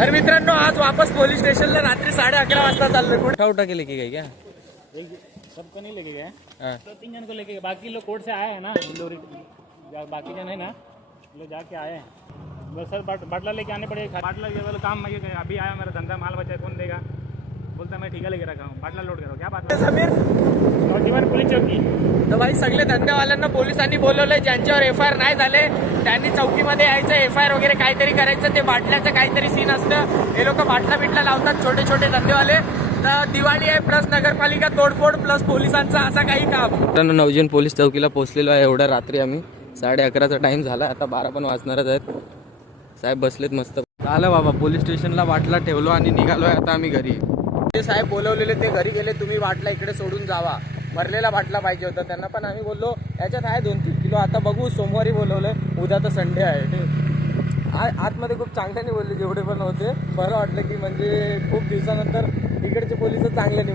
तर मित्रांनो आज वापस पोलीस स्टेशनला रात्री 11:30 वाजता चाललोय। उठा उठा के लेके गए क्या? सबको नहीं लेके गए, हाँ। तो 3 जन को लेके गए। बाकी लोग कोर्ट से आए हैं ना, बाकी जन है ना, लोग जाके आए हैं। बस सर बाटला लेके आने पड़ेगा। बाटला ये वाला काम मैं ये अभी आया, मेरा धंधा माल बचा कौन देगा? बोलता मैं ठीका लेके रखा हूँ, बाटला लोड करो। क्या बात है समीर? नोटिवर पुलिस चौकी। तर भाई सगळे धंदेवाल्यांना पोलिसांनी बोलवलंय, ज्यांच्यावर FIR नाही झाले त्यांनी चौकीमध्ये यायचं, FIR वगैरे काहीतरी करायचं। ते बाटल्याचं काहीतरी सीन असतं, हे लोक बाटला बिटला लावतात छोटे छोटे धंदेवाले। तर दिवाळी आहे प्लस नगरपालिका तोडफोड प्लस पोलिसांचा असा काही काम। नवजीवन पोलीस चौकीला पोहोचलेलो आहे एवढ्या रात्री आम्ही। 11:30चा टाइम झाला, आता 12 पण वाजणारच आहेत। साहेब बसलेत मस्त। झालं बाबा, पोलीस स्टेशनला बाटला ठेवलो आणि निघालोय आता आम्ही घरी। ते साहेब बोलवलेले ते घरी गेले, तुम्ही बाटला इकडे सोडून जावा, भरलेला बाटला पाहिजे होता त्यांना। पण आम्ही बोललो याच्यात आहे 2-3 किलो, आता बघू सोमवारी बोलवलंय, उद्या तर संडे आहे। आतमध्ये खूप चांगल्याने बोलले जेवढे पण होते, बरं वाटलं की म्हणजे खूप दिवसानंतर इकडचे पोलीस चांगल्याने